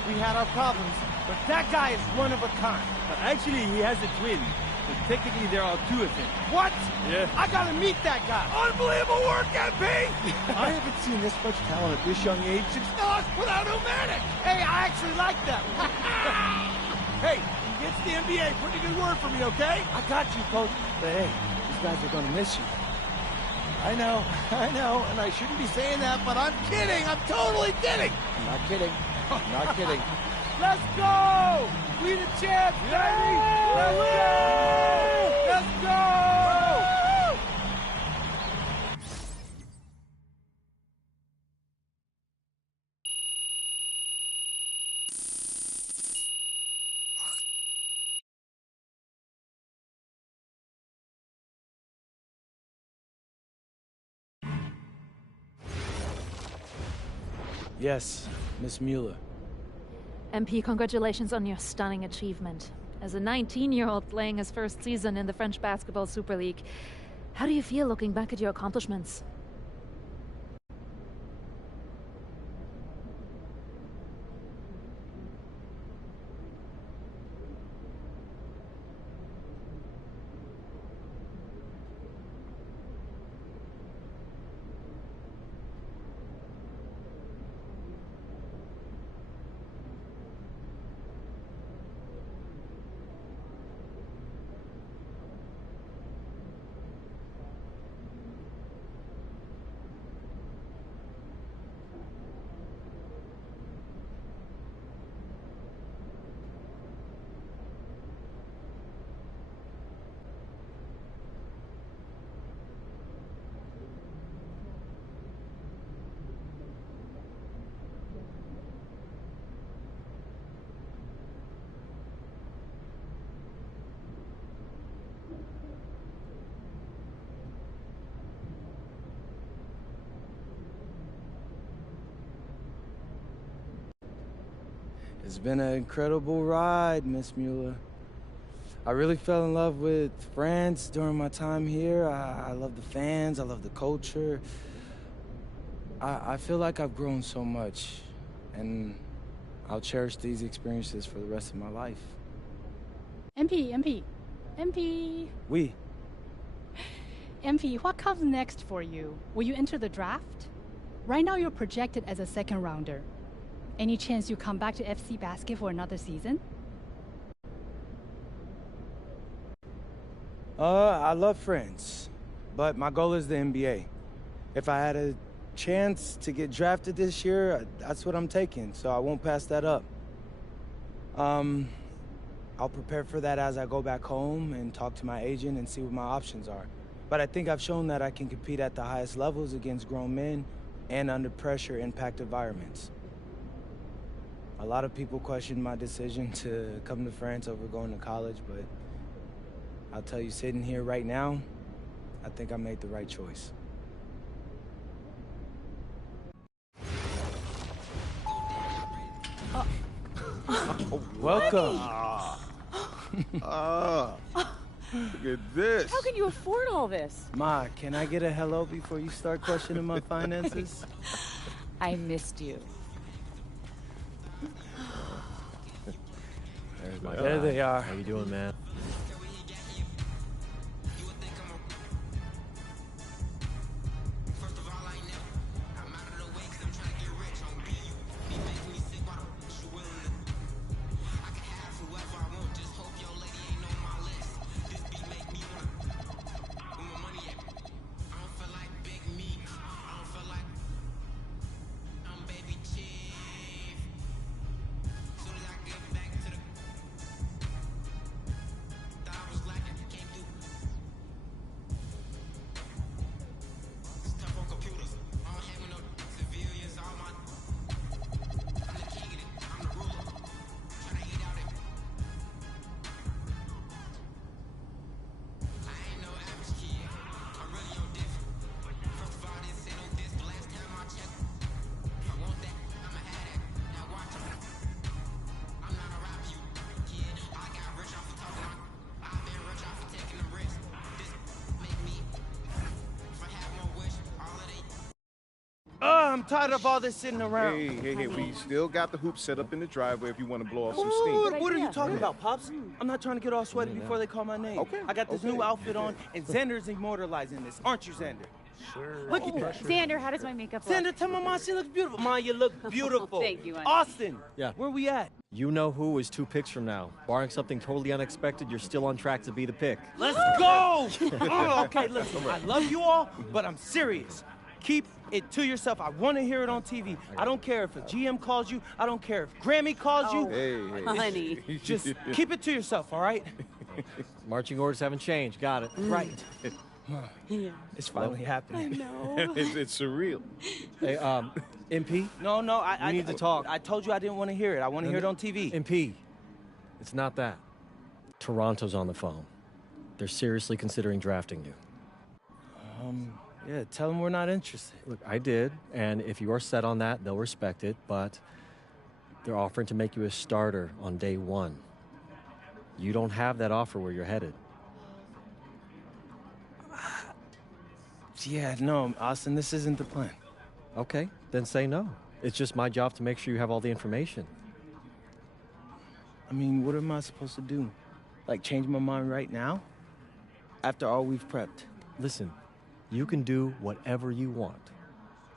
we had our problems, but that guy is one of a kind. Actually, he has a twin. But technically, there are two of them. What? Yeah. I gotta meet that guy. Unbelievable work, MP! I haven't seen this much talent at this young age since Nas put out Omatic. Hey, I actually like that. Hey, when you get to the NBA, put a good word for me, okay? I got you, coach. But hey, these guys are gonna miss you. I know, and I shouldn't be saying that, but I'm kidding. I'm totally kidding. I'm not kidding. I'm not kidding. Let's go! We the champs, baby! Let's go! Let's go! Yes, Miss Mueller. MP, congratulations on your stunning achievement. As a 19-year-old playing his first season in the French Basketball Super League, how do you feel looking back at your accomplishments? It's been an incredible ride, Miss Mueller. I really fell in love with France during my time here. I love the fans, I love the culture. I feel like I've grown so much, and I'll cherish these experiences for the rest of my life. MP. Oui. MP, what comes next for you? Will you enter the draft? Right now you're projected as a second rounder. Any chance you come back to FC Basket for another season? I love France, but my goal is the NBA. If I had a chance to get drafted this year, that's what I'm taking, so I won't pass that up. I'll prepare for that as I go back home and talk to my agent and see what my options are. But I think I've shown that I can compete at the highest levels against grown men and under pressure impact environments. A lot of people question my decision to come to France over going to college, but I'll tell you, sitting here right now, I think I made the right choice. Welcome. Look at this. How can you afford all this? Ma, can I get a hello before you start questioning my finances? I missed you. There's my There guy. they are. How you doing, man? I'm tired of all this sitting around. Hey, we still got the hoop set up in the driveway if you want to blow off some Ooh, steam. what are you talking about, Pops? I'm not trying to get all sweaty before they call my name. Okay. I got this new outfit on, and Xander's immortalizing this. Aren't you, Xander? Look at that. Xander, how does my makeup look? Xander, tell my mom she looks beautiful. Mom, you look beautiful. Thank you, honey. Austin, Yeah. where we at? You know who is 2 picks from now. Barring something totally unexpected, you're still on track to be the pick. Let's go! Oh, okay, listen, I love you all, but I'm serious. Keep it to yourself. I want to hear it on TV. I don't care if a GM calls you. I don't care if Grammy calls you. Hey. Honey. Just keep it to yourself, all right? Marching orders haven't changed. Got it. Right. Yeah. It's finally happening. I know. It's surreal. Hey, MP? No, We need to talk. I told you I didn't want to hear it. I want to hear it on TV. MP, it's not that. Toronto's on the phone. They're seriously considering drafting you. Yeah, tell them we're not interested. Look, I did, and if you are set on that, they'll respect it, but they're offering to make you a starter on day 1. You don't have that offer where you're headed. Yeah, no, Austin, this isn't the plan. Okay, then say no. It's just my job to make sure you have all the information. I mean, what am I supposed to do? Like, change my mind right now? After all we've prepped? Listen, you can do whatever you want,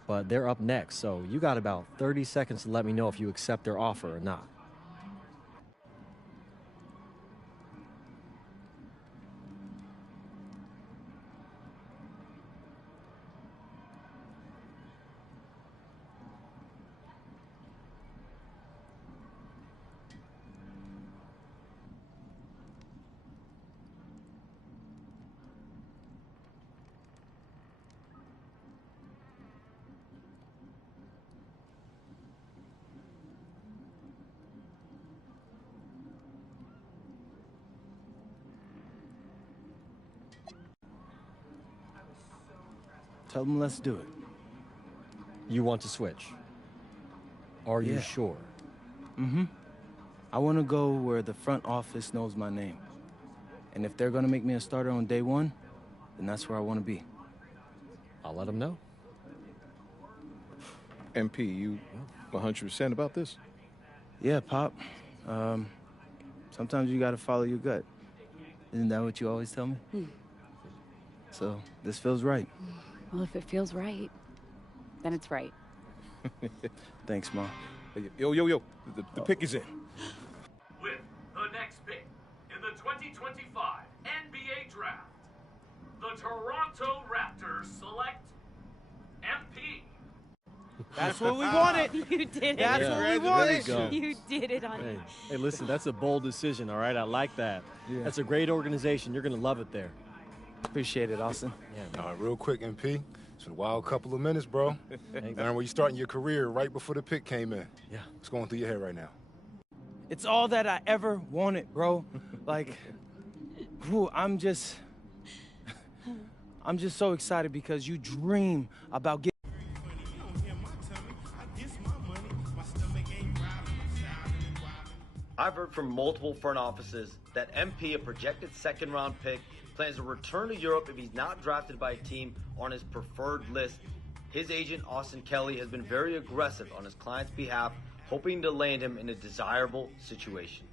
but they're up next, so you got about 30 seconds to let me know if you accept their offer or not. Tell them let's do it. You want to switch? Are you Yeah. sure? Mm-hmm. I want to go where the front office knows my name. And if they're going to make me a starter on day 1, then that's where I want to be. I'll let them know. MP, you 100% about this? Yeah, Pop. Sometimes you got to follow your gut. Isn't that what you always tell me? So this feels right. Well, if it feels right, then it's right. Thanks, Mom. Yo. The pick is in. With the next pick in the 2025 NBA Draft, the Toronto Raptors select MP. That's what we wanted. You did it. That's what we wanted. You did it, honey. Hey, listen, that's a bold decision, all right? I like that. Yeah. That's a great organization. You're going to love it there. Appreciate it, Austin. Yeah. All right, real quick, MP. It's been a wild couple of minutes, bro. And when you starting your career right before the pick came in. Yeah. What's going through your head right now? It's all that I ever wanted, bro. Like, I'm just so excited because you dream about getting. I've heard from multiple front offices that MP, a projected second-round pick, plans to return to Europe if he's not drafted by a team on his preferred list. His agent, Austin Kelly, has been very aggressive on his client's behalf, hoping to land him in a desirable situation.